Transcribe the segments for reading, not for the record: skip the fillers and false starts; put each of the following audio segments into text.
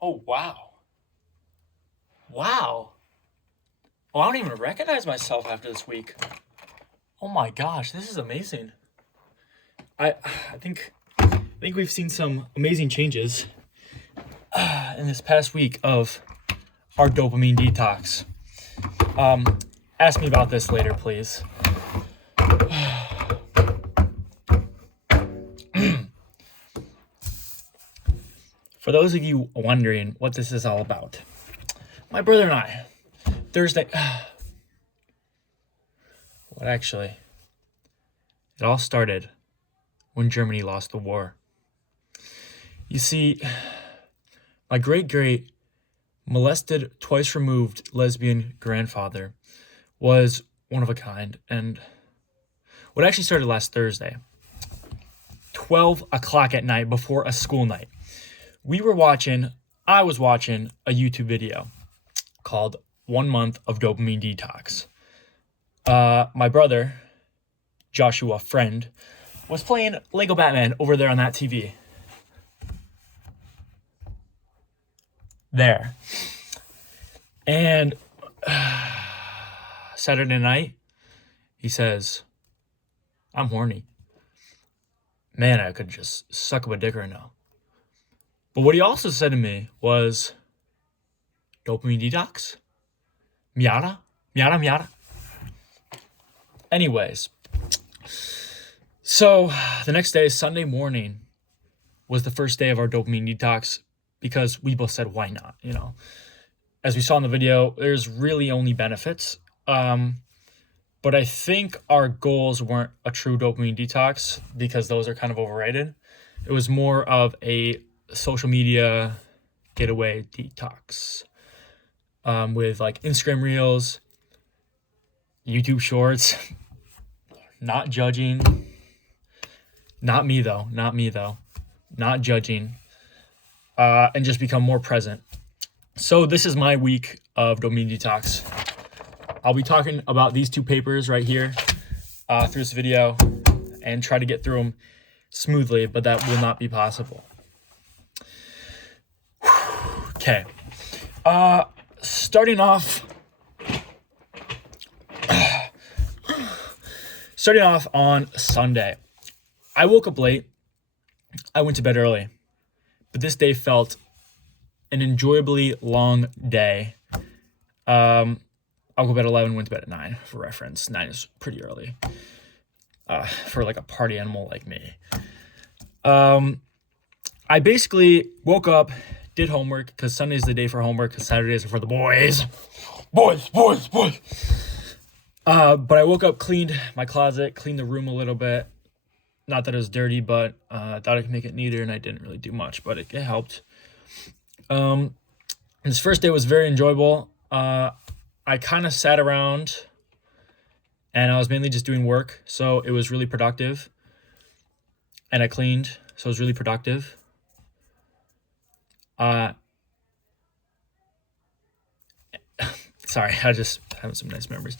Oh, wow. Wow. Oh, I don't even recognize myself after this week. Oh my gosh, this is amazing. I I think we've seen some amazing changes in this past week of our dopamine detox. Um, Ask me about this later, please. For those of you wondering what this is all about, my brother and I, Thursday. What actually? It all started when Germany lost the war. You see, my great molested, twice removed lesbian grandfather was one of a kind, and what actually started last Thursday, 12 o'clock at night before a school night. I was watching a YouTube video called 1 Month of Dopamine Detox. My brother, Joshua Friend, was playing Lego Batman over there on that TV. There. And Saturday night, he says, I'm horny. Man, I could just suck up a dick right now. But what he also said to me was, dopamine detox? Miata? Miata? Anyways, so the next day, Sunday morning, was the first day of our dopamine detox because we both said, why not? You know, as we saw in the video, there's really only benefits. But I think our goals weren't a true dopamine detox because those are kind of overrated. It was more of a social media getaway detox with like Instagram Reels, YouTube Shorts, not judging. Not me though. Not judging. And just become more present. So this is my week of dopamine detox. I'll be talking about these two papers right here through this video and try to get through them smoothly, but that will not be possible. Okay. Starting off on Sunday. I woke up late. I went to bed early. But this day felt an enjoyably long day. I'll go to bed at 11, went to bed at 9 for reference. 9 is pretty early for like a party animal like me. I basically woke up, did homework because Sunday's the day for homework because Saturdays are for the boys. Boys. But I woke up, cleaned my closet, cleaned the room a little bit. Not that it was dirty, but I thought I could make it neater, and I didn't really do much, but it helped. This first day was very enjoyable. I kind of sat around, and I was mainly just doing work, so it was really productive. And I cleaned, so it was really productive. Sorry, I just having some nice memories.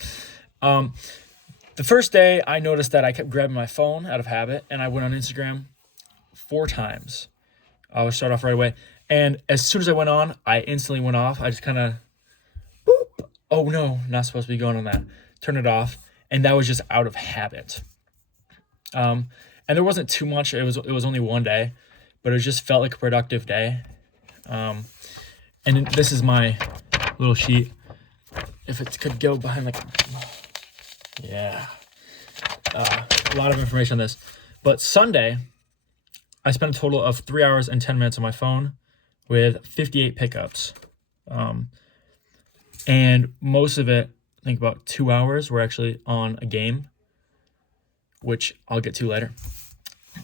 The first day, I noticed that I kept grabbing my phone out of habit, and I went on Instagram 4 times. I would start off right away. And as soon as I went on, I instantly went off. I just kind of, boop. Oh, no, not supposed to be going on that. Turn it off. And that was just out of habit. And there wasn't too much. It was only one day, but it just felt like a productive day. And this is my little sheet. If it could go behind like... Yeah, a lot of information on this. But Sunday, I spent a total of 3 hours and 10 minutes on my phone with 58 pickups. And most of it, I think about 2 hours, were actually on a game, which I'll get to later.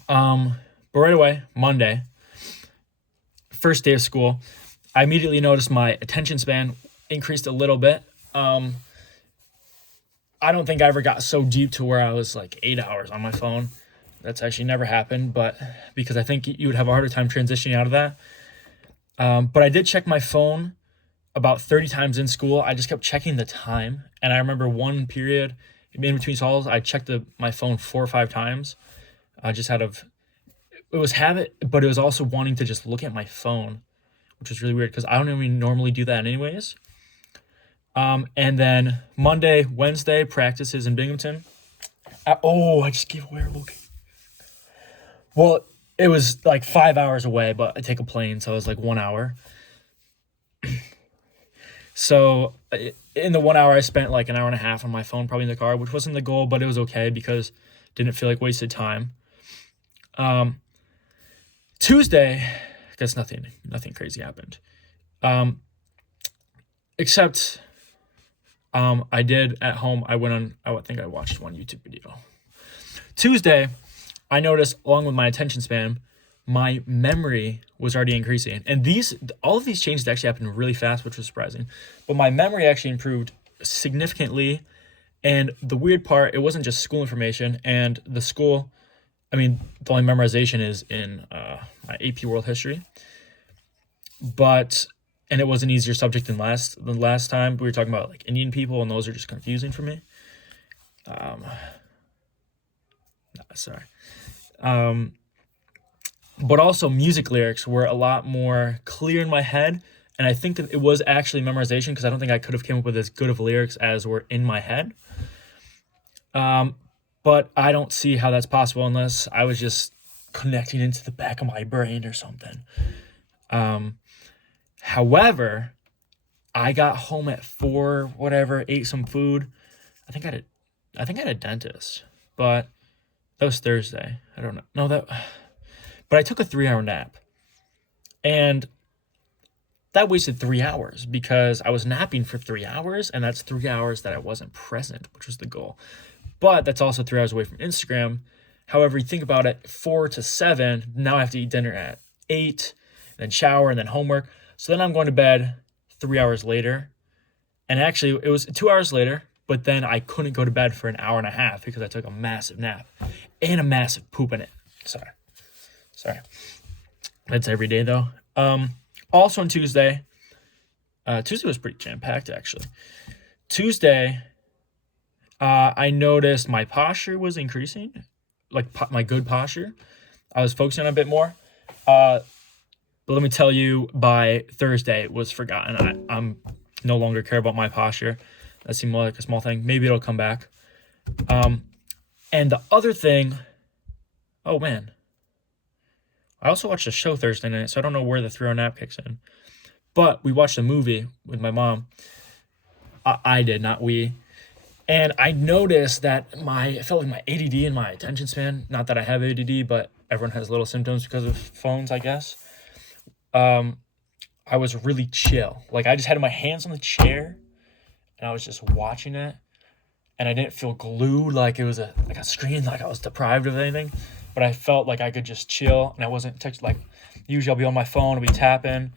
But right away, Monday, first day of school, I immediately noticed my attention span increased a little bit. I don't think I ever got so deep to where I was like 8 hours on my phone. That's actually never happened, but because I think you would have a harder time transitioning out of that. But I did check my phone about 30 times in school. I just kept checking the time. And I remember one period in between calls, I checked my phone 4 or 5 times. Just out of, it was habit, but it was also wanting to just look at my phone which was really weird because I don't even normally do that anyways. And then Monday, Wednesday, practices in Binghamton. I just gave away our location. Well, it was like 5 hours away, but I take a plane, so it was like 1 hour. So in the 1 hour, I spent like an hour and a half on my phone, probably in the car, which wasn't the goal, but it was okay because it didn't feel like wasted time. Tuesday, I guess nothing crazy happened. Except I did at home, I think I watched one YouTube video. Tuesday, I noticed, along with my attention span, my memory was already increasing. And all of these changes actually happened really fast, which was surprising. But my memory actually improved significantly. And the weird part, it wasn't just school information. And the only memorization is in my AP World History. And it was an easier subject than last time. We were talking about like Indian people, and those are just confusing for me. Sorry. But also music lyrics were a lot more clear in my head. And I think that it was actually memorization because I don't think I could have came up with as good of lyrics as were in my head. But I don't see how that's possible unless I was just connecting into the back of my brain or something. However, I got home at 4, ate some food. I think I had a dentist, but that was Thursday. I don't know. But I took a 3-hour nap, and that wasted 3 hours because I was napping for 3 hours, and that's 3 hours that I wasn't present, which was the goal. But that's also 3 hours away from Instagram. However, you think about it, 4 to 7, now I have to eat dinner at 8, then shower, and then homework. So then I'm going to bed 3 hours later. And actually, it was 2 hours later, but then I couldn't go to bed for an hour and a half because I took a massive nap and a massive poop in it. Sorry. That's every day, though. Also on Tuesday was pretty jam-packed, actually. Tuesday, I noticed my posture was increasing, like my good posture. I was focusing on it a bit more. But let me tell you, by Thursday, it was forgotten. I'm no longer care about my posture. That seemed like a small thing. Maybe it'll come back. And the other thing, oh man, I also watched a show Thursday night, so I don't know where the 3-hour nap kicks in. But we watched a movie with my mom. I did, not we. And I noticed that I felt like my ADD and my attention span, not that I have ADD, but everyone has little symptoms because of phones, I guess. I was really chill. Like I just had my hands on the chair and I was just watching it. And I didn't feel glued like it was a screen, like I was deprived of anything. But I felt like I could just chill and I wasn't texting. Like usually I'll be on my phone, I'll be tapping.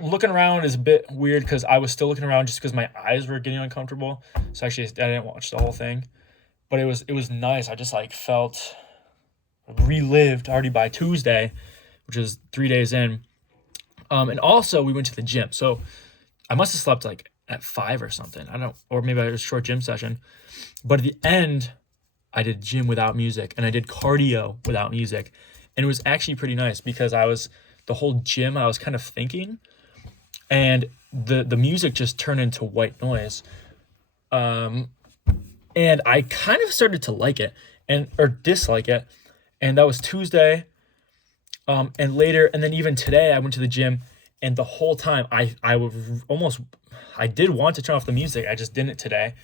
Looking around is a bit weird because I was still looking around just because my eyes were getting uncomfortable. So actually I didn't watch the whole thing. But it was nice. I just like felt relived already by Tuesday, which is 3 days in. And also we went to the gym. So I must have slept like at 5 or something. Or maybe it was a short gym session. But at the end, I did gym without music and I did cardio without music. And it was actually pretty nice because the whole gym, I was kind of thinking, and the music just turned into white noise. And I kind of started to like it or dislike it. And that was Tuesday. And later, and then even today, I went to the gym, and the whole time I did want to turn off the music. I just didn't today.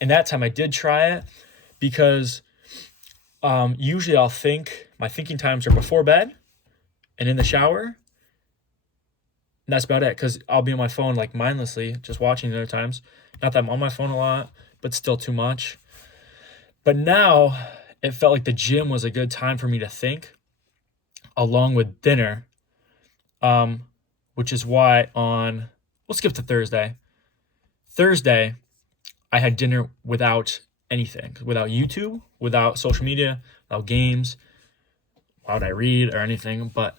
And that time I did try it because usually my thinking times are before bed and in the shower. And that's about it, because I'll be on my phone like mindlessly, just watching the other times. Not that I'm on my phone a lot, but still too much. But now it felt like the gym was a good time for me to think, along with dinner, which is why we'll skip to Thursday. Thursday, I had dinner without anything, without YouTube, without social media, without games, without I read or anything. But,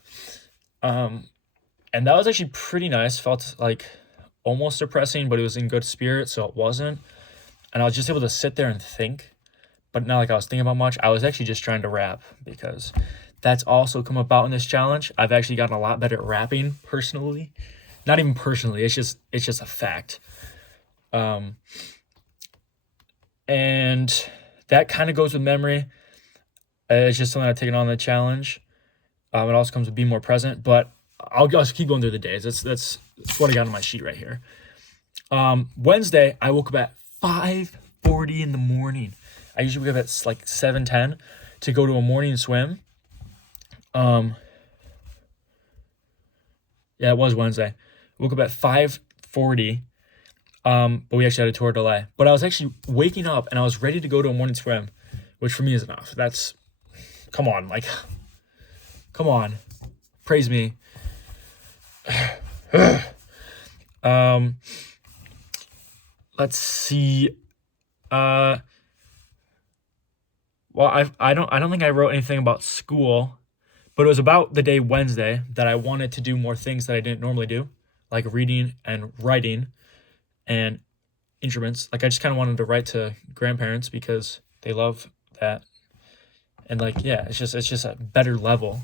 and that was actually pretty nice. Felt like almost depressing, but it was in good spirit, so it wasn't. And I was just able to sit there and think, but not like I was thinking about much. I was actually just trying to rap because that's also come about in this challenge. I've actually gotten a lot better at rapping personally. Not even personally, it's just a fact. And that kind of goes with memory. It's just something I've taken on the challenge. It also comes with being more present, but I'll just keep going through the days. That's what I got on my sheet right here. Wednesday, I woke up at 5:40 in the morning. I usually wake up at like 7:10 to go to a morning swim. Yeah, it was Wednesday. Woke up at 5:40. But we actually had a tour delay. But I was actually waking up and I was ready to go to a morning swim, which for me is enough. That's, come on, come on, praise me. Let's see. Well, I don't think I wrote anything about school, but it was about the day Wednesday that I wanted to do more things that I didn't normally do, like reading and writing and instruments. Like I just kind of wanted to write to grandparents because they love that. And it's just a better level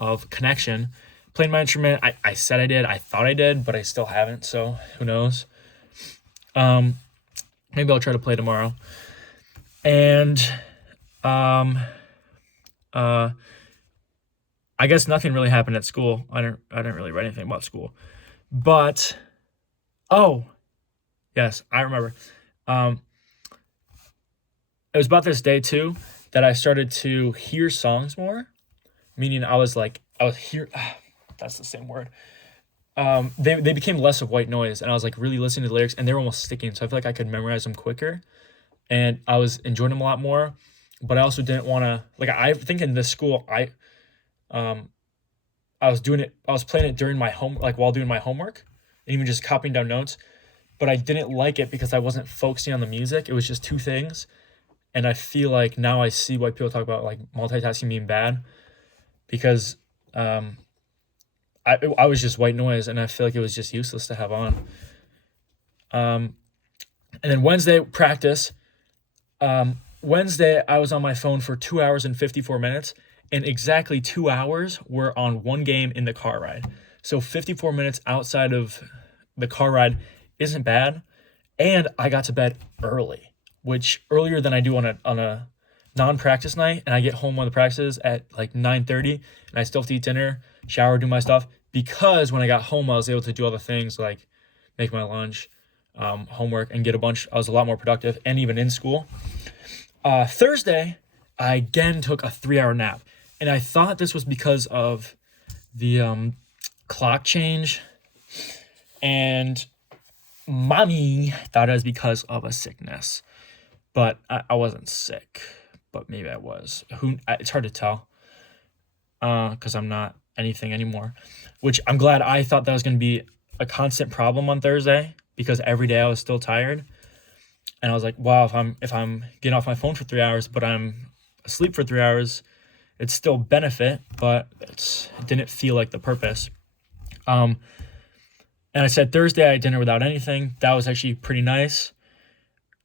of connection. Playing my instrument, I said I did, I thought I did, but I still haven't, so who knows. Maybe I'll try to play tomorrow. And I guess nothing really happened at school. I didn't really write anything about school. But yes, I remember. It was about this day too that I started to hear songs more. Meaning I was here. That's the same word. They became less of white noise, and I was like really listening to the lyrics, and they were almost sticking. So I feel like I could memorize them quicker, and I was enjoying them a lot more. But I also didn't want to I think in this school I was doing it. I was playing it during my while doing my homework, and even just copying down notes. But I didn't like it because I wasn't focusing on the music. It was just two things, and I feel like now I see why people talk about multitasking being bad, because I was just white noise, and I feel like it was just useless to have on. And then Wednesday practice. Wednesday I was on my phone for 2 hours and 54 minutes, and exactly 2 hours were on one game in the car ride. So 54 minutes outside of the car ride isn't bad, and I got to bed early, which earlier than I do on a non-practice night, and I get home when the practice is at 9:30, and I still have to eat dinner, shower, do my stuff, because when I got home I was able to do all the things like make my lunch, homework, and I was a lot more productive, and even in school. Thursday I again took a 3-hour nap, and I thought this was because of the clock change, and mommy thought it was because of a sickness, but I wasn't sick, but maybe I was. It's hard to tell, because I'm not anything anymore, which I'm glad. I thought that was going to be a constant problem on Thursday, because every day I was still tired, and I was like, wow, if I'm getting off my phone for 3 hours, but I'm asleep for 3 hours, it's still benefit, but it didn't feel like the purpose. And I said Thursday I had dinner without anything. That was actually pretty nice.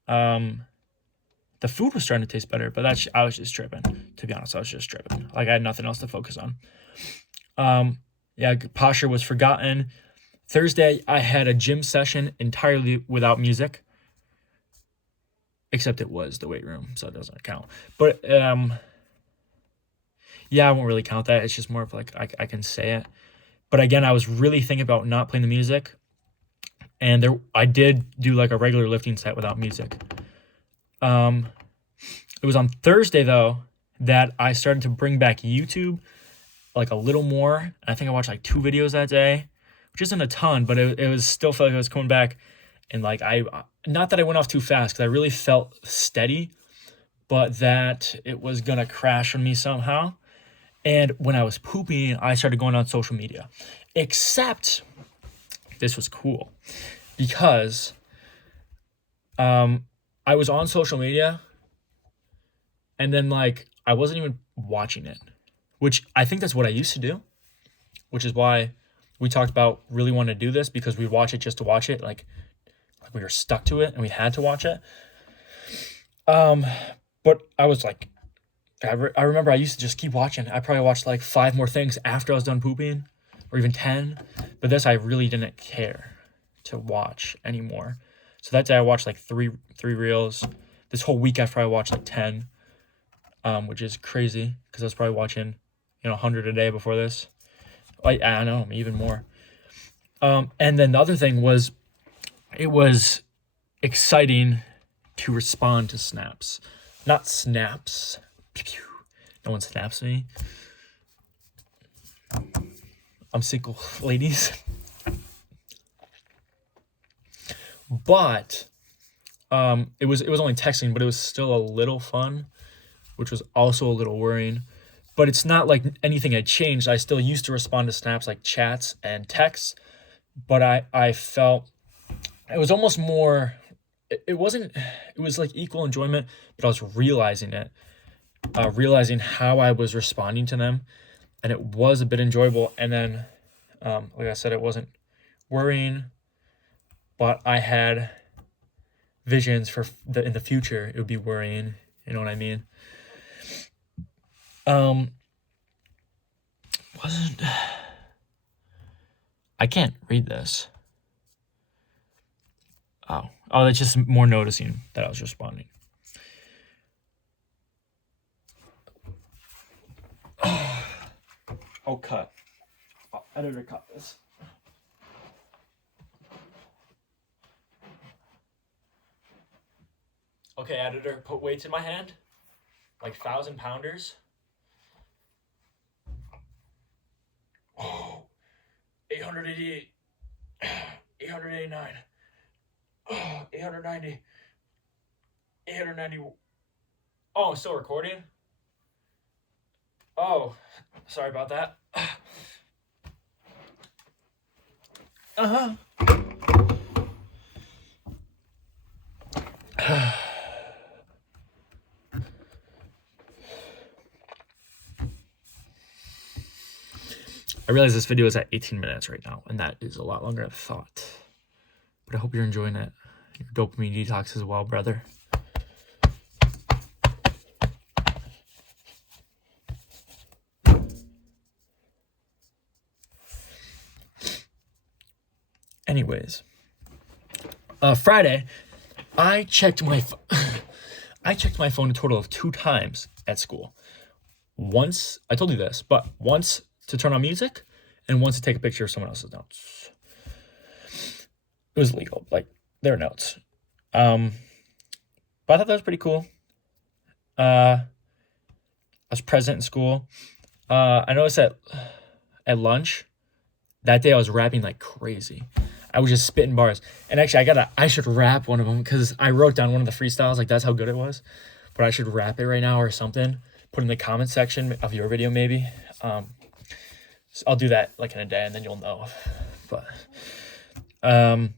The food was starting to taste better, but I was just tripping. To be honest, I was just tripping. I had nothing else to focus on. Posture was forgotten. Thursday I had a gym session entirely without music, except it was the weight room, so it doesn't count. But I won't really count that. It's just more of I can say it. But again, I was really thinking about not playing the music, and I did do a regular lifting set without music. It was on Thursday though that I started to bring back YouTube a little more. I think I watched 2 videos that day, which isn't a ton, but it was still felt like I was coming back, and not that I went off too fast, because I really felt steady, but that it was gonna crash on me somehow. And when I was pooping, I started going on social media. Except this was cool, because I was on social media, and then I wasn't even watching it, which I think that's what I used to do, which is why we talked about really wanting to do this, because we watch it just to watch it. We were stuck to it and we had to watch it. But I was I remember I used to just keep watching. I probably watched like 5 more things after I was done pooping, or even 10. But this I really didn't care to watch anymore. So that day I watched like three reels. This whole week I probably watched like 10, which is crazy because I was probably watching 100 a day before this. Like I don't know, even more. And then the other thing was, it was exciting to respond to snaps, not snaps. No one snaps me. I'm single, ladies. But it was only texting, but it was still a little fun, which was also a little worrying. But it's not like anything had changed. I still used to respond to snaps like chats and texts, but I felt it was almost more. It wasn't. It was like equal enjoyment, but I was realizing it, realizing how I was responding to them, and it was a bit enjoyable. And then, like I said, it wasn't worrying, but I had visions for in the future. It would be worrying. You know what I mean? Wasn't. I can't read this. Oh, that's just more noticing that I was responding. Oh, cut. Editor, cut this. Okay, editor, put weights in my hand, like 1,000-pounders. Oh, 888, 889, 890, 890. Oh, I'm still recording? Oh, sorry about that. Uh-huh. I realize this video is at 18 minutes right now, and that is a lot longer than I thought. But I hope you're enjoying it. Your dopamine detox as well, brother. Anyways, Friday, I checked my phone a total of 2 times at school. Once, I told you this, but once to turn on music, and once to take a picture of someone else's notes. It was legal, like their notes. But I thought that was pretty cool. I was present in school. I noticed that at lunch that day I was rapping like crazy. I was just spitting bars. And actually, I should rap one of them because I wrote down one of the freestyles. Like, that's how good it was. But I should rap it right now or something. Put in the comment section of your video, maybe. So I'll do that like in a day, and then you'll know. But, and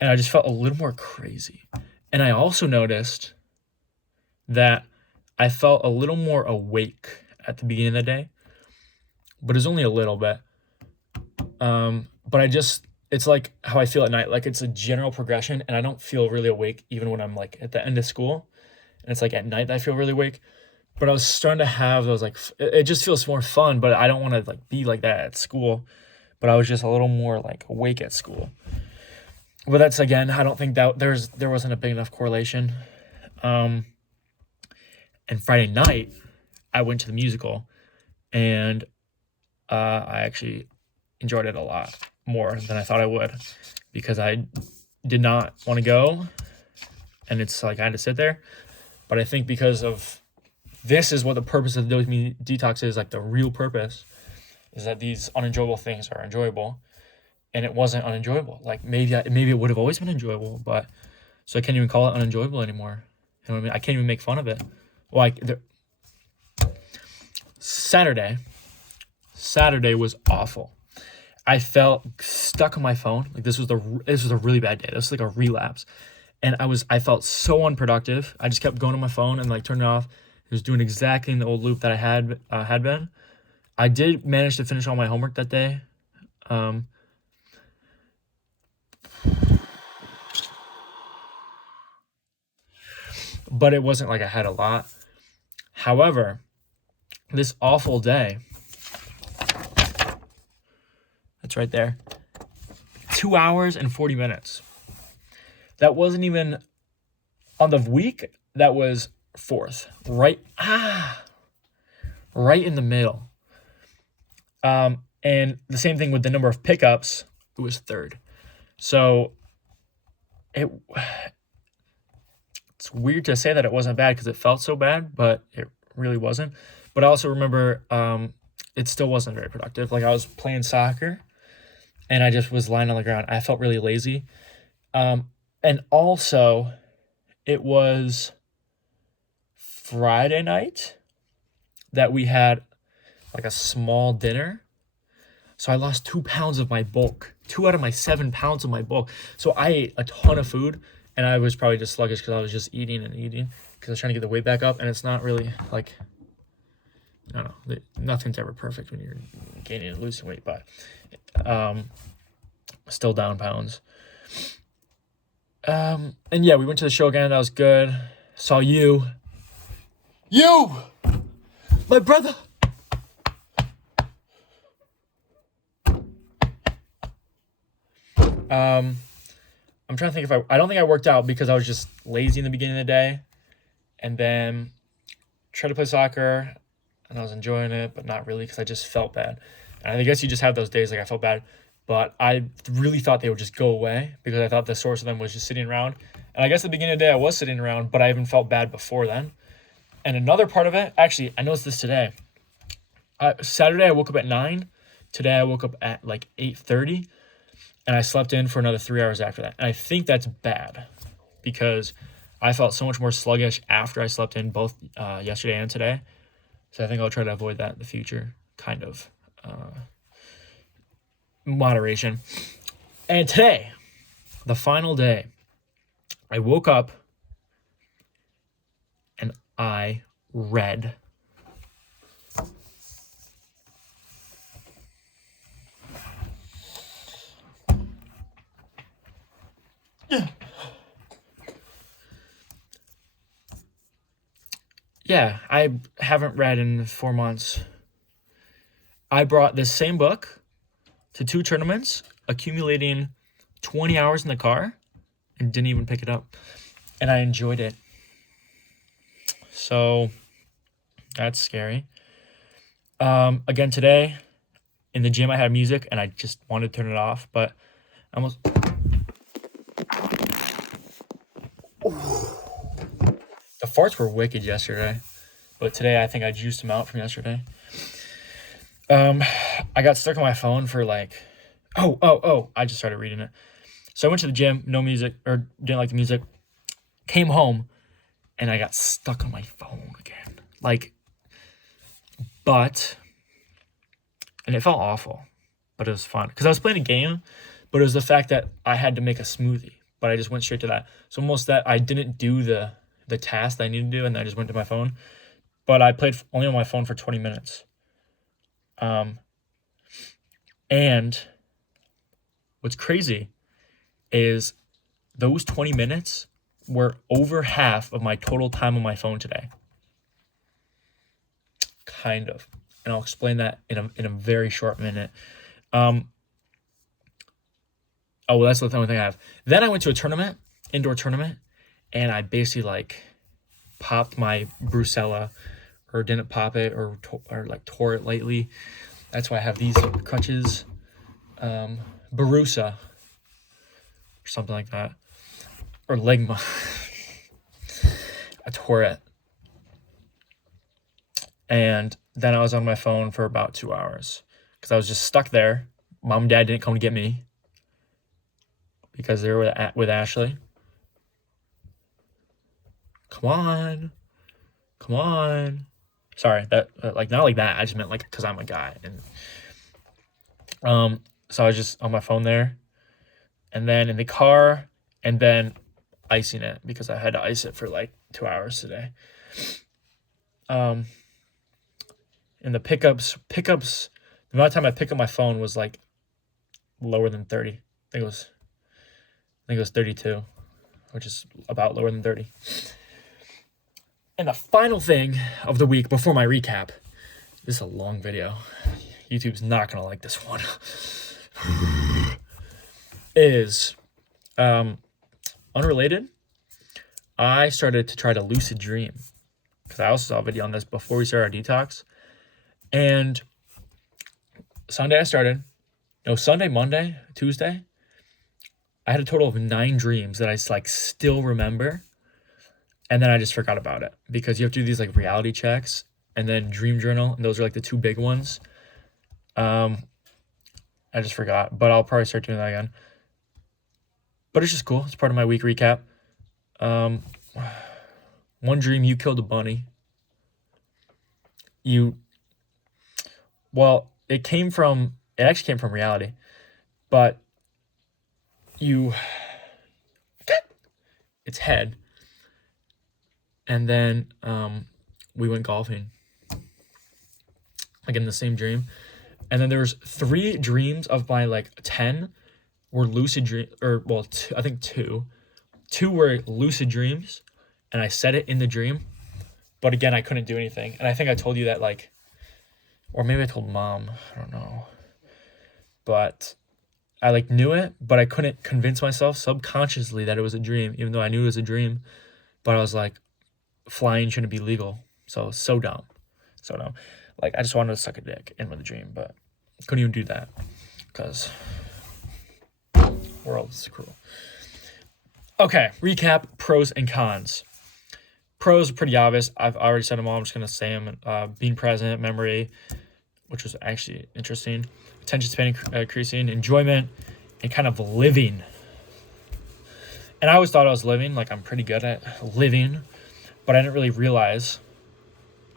I just felt a little more crazy. And I also noticed that I felt a little more awake at the beginning of the day. But it's only a little bit. But it's like how I feel at night. Like, it's a general progression, and I don't feel really awake even when I'm like at the end of school. And it's like at night that I feel really awake. But I was starting to have those, like, it just feels more fun, but I don't want to like be like that at school. But I was just a little more like awake at school. But that's, again, I don't think that there wasn't a big enough correlation. And Friday night I went to the musical, and I actually enjoyed it a lot more than I thought I would, because I did not want to go, and it's like I had to sit there. But I think because of this is what the purpose of the dopamine detox is, like the real purpose is that these unenjoyable things are enjoyable, and it wasn't unenjoyable. Like maybe it would have always been enjoyable, but so I can't even call it unenjoyable anymore. You know what I mean? I can't even make fun of it. Like Saturday was awful. I felt stuck on my phone. Like this was a really bad day. This was like a relapse. And I felt so unproductive. I just kept going on my phone and like turning it off. It was doing exactly in the old loop that I had been. I did manage to finish all my homework that day. But it wasn't like I had a lot. However, this awful day, that's right there, 2 hours and 40 minutes. That wasn't even on the week. That was fourth, right in the middle. And the same thing with the number of pickups, it was third. So it's weird to say that it wasn't bad because it felt so bad, but it really wasn't. But I also remember it still wasn't very productive. Like, I was playing soccer and I just was lying on the ground. I felt really lazy. And also, it was Friday night that we had like a small dinner. So I lost 2 pounds of my bulk, 2 out of my 7 pounds of my bulk. So I ate a ton of food, and I was probably just sluggish because I was just eating because I was trying to get the weight back up. And it's not really like, I don't know, nothing's ever perfect when you're gaining and losing weight, but still down pounds. And yeah, we went to the show again. That was good. Saw you, my brother. I'm trying to think I don't think I worked out because I was just lazy in the beginning of the day, and then tried to play soccer and I was enjoying it, but not really because I just felt bad. And I guess you just have those days like I felt bad, but I really thought they would just go away because I thought the source of them was just sitting around. And I guess at the beginning of the day I was sitting around, but I even felt bad before then. And another part of it, actually, I noticed this today. Saturday I woke up at 9. Today I woke up at like 8:30. And I slept in for another 3 hours after that. And I think that's bad because I felt so much more sluggish after I slept in both yesterday and today. So I think I'll try to avoid that in the future, kind of moderation. And today, the final day, I woke up and I read. Yeah, I haven't read in 4 months. I brought this same book to 2 tournaments, accumulating 20 hours in the car, and didn't even pick it up. And I enjoyed it. So that's scary. Again, today in the gym I had music and I just wanted to turn it off, but I almost... The farts were wicked yesterday, but today I think I juiced them out from yesterday. I got stuck on my phone for like, I just started reading it. So I went to the gym, no music, or didn't like the music, came home, and I got stuck on my phone again. And it felt awful, but it was fun. Because I was playing a game, but it was the fact that I had to make a smoothie, but I just went straight to that. So almost that I didn't do the task that I needed to do, and I just went to my phone. But I played only on my phone for 20 minutes. And what's crazy is those 20 minutes were over half of my total time on my phone today. Kind of. And I'll explain that in a very short minute. That's the only thing I have. Then I went to a tournament, indoor tournament, and I basically popped my brucella, or didn't pop it, or tore it lightly. That's why I have these crutches, Barusa, or something like that, or Ligma. I tore it, and then I was on my phone for about 2 hours because I was just stuck there. Mom and Dad didn't come to get me because they were with Ashley. Come on. Sorry, that not like that. I just meant because I'm a guy, and so I was just on my phone there, and then in the car, and then icing it because I had to ice it for 2 hours today. And the pickups, the amount of time I pick up my phone was lower than 30. I think it was 32, which is about lower than 30. And the final thing of the week before my recap, this is a long video, YouTube's not gonna like this one, is unrelated. I started to try to lucid dream because I also saw a video on this before we started our detox. And Sunday, Monday, Tuesday, I had a total of 9 dreams that I still remember. And then I just forgot about it because you have to do these reality checks and then dream journal. And those are the 2 big ones. I just forgot, but I'll probably start doing that again. But it's just cool. It's part of my week recap. One dream, you killed a bunny. It actually came from reality, but its head, and then we went golfing, in the same dream. And then there was 3 dreams of my 10 were lucid dream, I think 2 were lucid dreams, and I said it in the dream, but again I couldn't do anything. And I think I told you that or maybe I told Mom, I don't know, but I knew it, but I couldn't convince myself subconsciously that it was a dream, even though I knew it was a dream. But I was flying shouldn't be legal. So dumb. I just wanted to suck a dick in with a dream, but couldn't even do that because world is cruel. Okay, recap, pros and cons. Pros are pretty obvious. I've already said them all. I'm just going to say them. Being present, memory, which was actually interesting. Attention span increasing, enjoyment, and kind of living. And I always thought I was living. I'm pretty good at living, but I didn't really realize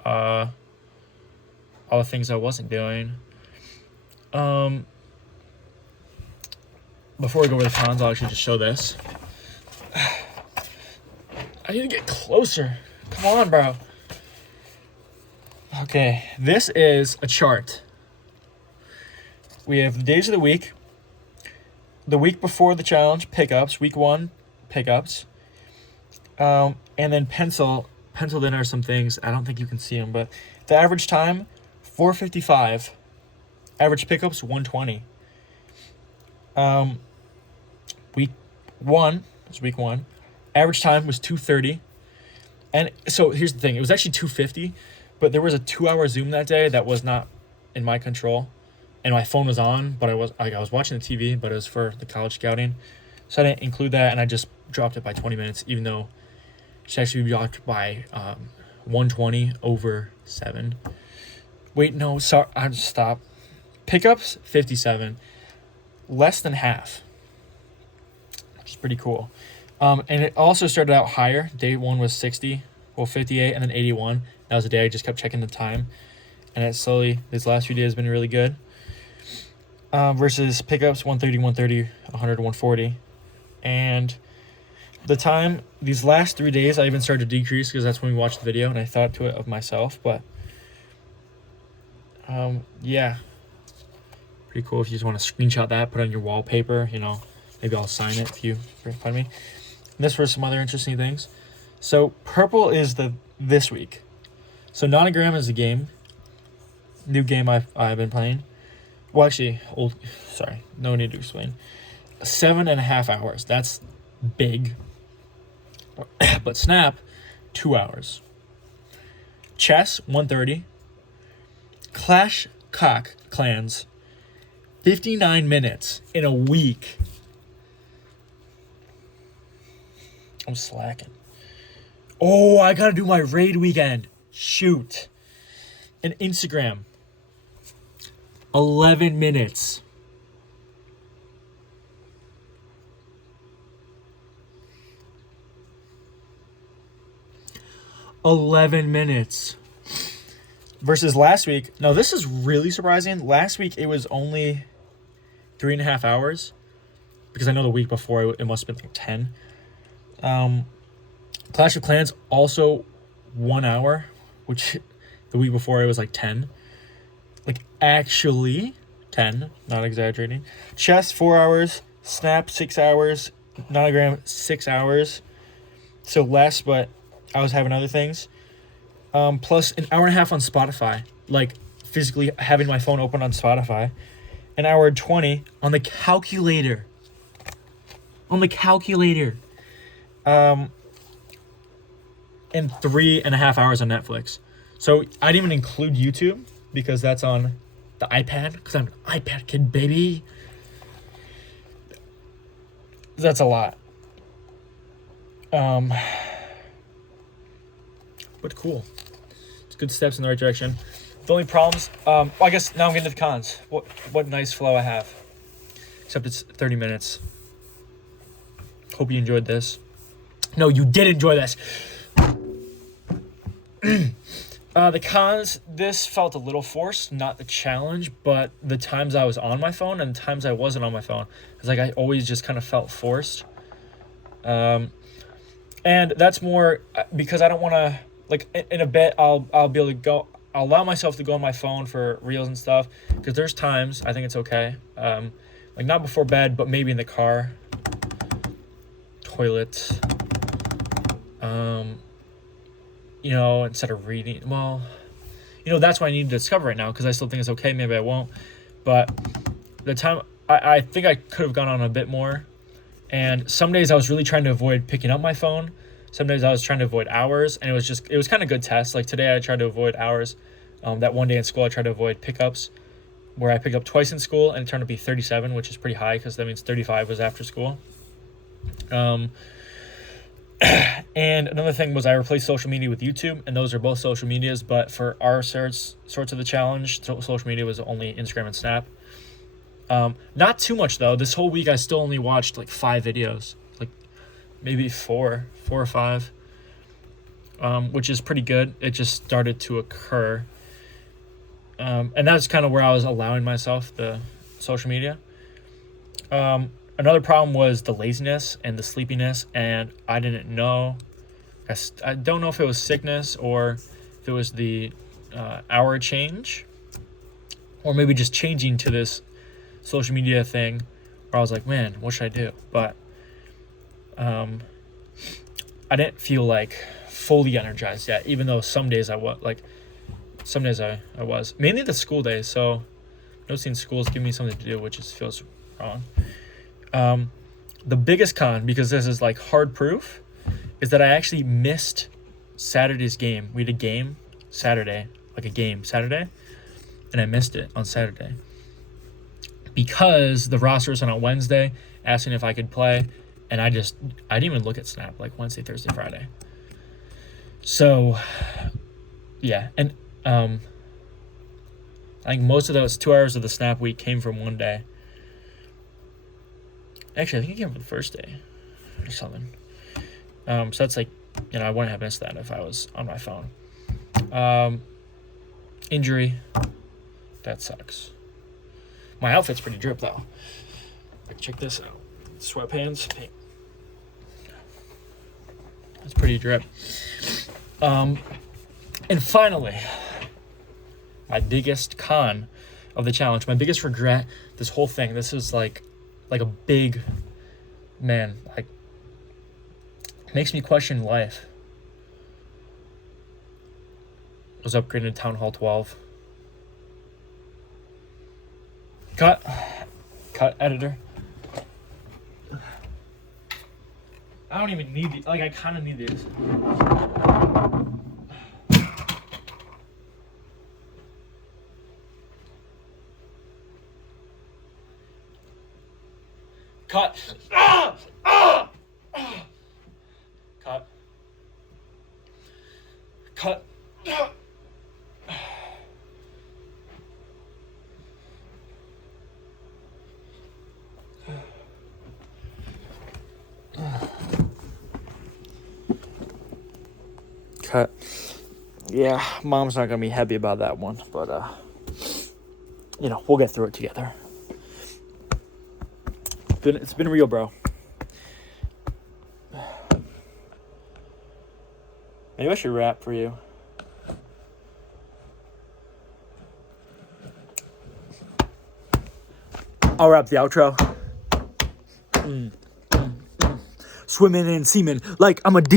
all the things I wasn't doing. Before we go over the cons, I'll actually just show this. I need to get closer. Come on, bro. Okay, this is a chart. We have the days of the week. The week before the challenge, pickups. Week 1, pickups. And then penciled in are some things. I don't think you can see them, but the average time, 4:55. Average pickups, 1:20. Week 1 was week 1. Average time was 2:30. And so here's the thing. It was actually 2:50, but there was a 2-hour Zoom that day that was not in my control. And my phone was on, but I was watching the TV, but it was for the college scouting. So I didn't include that, and I just dropped it by 20 minutes, even though it should actually be dropped by 120 over 7. Wait, no, sorry, I just stopped. Pickups, 57. Less than half, which is pretty cool. And it also started out higher. Day 1 was 60, 58, and then 81. That was the day I just kept checking the time. And it slowly, these last few days, has been really good. Versus pickups, 130, 100, 140. And the time, these last 3 days, I even started to decrease because that's when we watched the video and I thought to it of myself. But, yeah. Pretty cool if you just want to screenshot that, put it on your wallpaper, maybe I'll sign it if you find me. And this was some other interesting things. So purple is this week. So Nonogram is a game. New game I've been playing. Well, actually, no need to explain. 7.5 hours. That's big. But Snap, 2 hours. Chess, 1:30. Clash Clans, 59 minutes in a week. I'm slacking. Oh, I gotta do my raid weekend. Shoot. And Instagram, 11 minutes. Versus last week. Now, this is really surprising. Last week, it was only 3.5 hours. Because I know the week before, it must have been 10. Clash of Clans, also 1 hour. Which, the week before, it was 10. Actually, 10. Not exaggerating. Chess, 4 hours. Snap, 6 hours. Nonogram, 6 hours. So less, but I was having other things. plus an hour and a half on Spotify, like physically having my phone open on Spotify, an hour and 20 on the calculator. And 3.5 hours on Netflix. So I didn't even include YouTube because that's on the iPad, because I'm an iPad kid, baby. That's a lot. But cool. It's good steps in the right direction. The only problems, I guess now I'm getting to the cons. What nice flow I have. Except it's 30 minutes. Hope you enjoyed this. No, you did enjoy this. The cons, this felt a little forced, not the challenge, but the times I was on my phone and the times I wasn't on my phone. It's like I always just kind of felt forced. And that's more because I don't want to, like, in a bit, I'll be able to go, I'll allow myself to go on my phone for reels and stuff, because there's times I think it's okay. Like not before bed, but maybe in the car, toilet, you know, instead of reading. Well, you know, that's what I need to discover right now, because I still think it's okay. Maybe I won't. But the time, I think I could have gone on a bit more. And some days I was really trying to avoid picking up my phone. Some days I was trying to avoid hours. And it was kind of good tests. Like today I tried to avoid hours. That one day in school I tried to avoid pickups, where I picked up twice in school, and it turned to be 37, which is pretty high, because that means 35 was after school. And another thing was I replaced social media with YouTube, and those are both social medias, but for our sorts of the challenge, social media was only Instagram and Snap. Not too much though. This whole week I still only watched like 5 videos, like maybe four or five, which is pretty good. It just started to occur. And that's kind of where I was allowing myself the social media. Another problem was the laziness and the sleepiness, and I didn't know. I don't know if it was sickness or if it was the hour change, or maybe just changing to this social media thing, where I was like, man, what should I do? But I didn't feel like fully energized yet, even though some days I was. Mainly the school days, so noticing schools give me something to do, which just feels wrong. The biggest con, because this is like hard proof, is that I actually missed Saturday's game. We had a game Saturday, and I missed it on Saturday because the roster was on Wednesday, asking if I could play, and I didn't even look at Snap like Wednesday, Thursday, Friday. So yeah, and I think most of those 2 hours of the Snap week came from one day. Actually, I think it came from the first day or something. So that's like, you know, I wouldn't have missed that if I was on my phone. Injury, that sucks. My outfit's pretty drip though. Like, check this out. Sweatpants. It's pretty drip. And finally, my biggest con of the challenge, my biggest regret, this whole thing, this is like a big, man, like, makes me question life, was upgrading to Town Hall 12. Cut, editor. I don't even need these. Like, I kind of need these. Cut. Cut. Cut. Cut. Yeah, Mom's not gonna be happy about that one, but you know, we'll get through it together. It's been real, bro. Maybe I should rap for you. I'll rap the outro. Swimming in semen like I'm a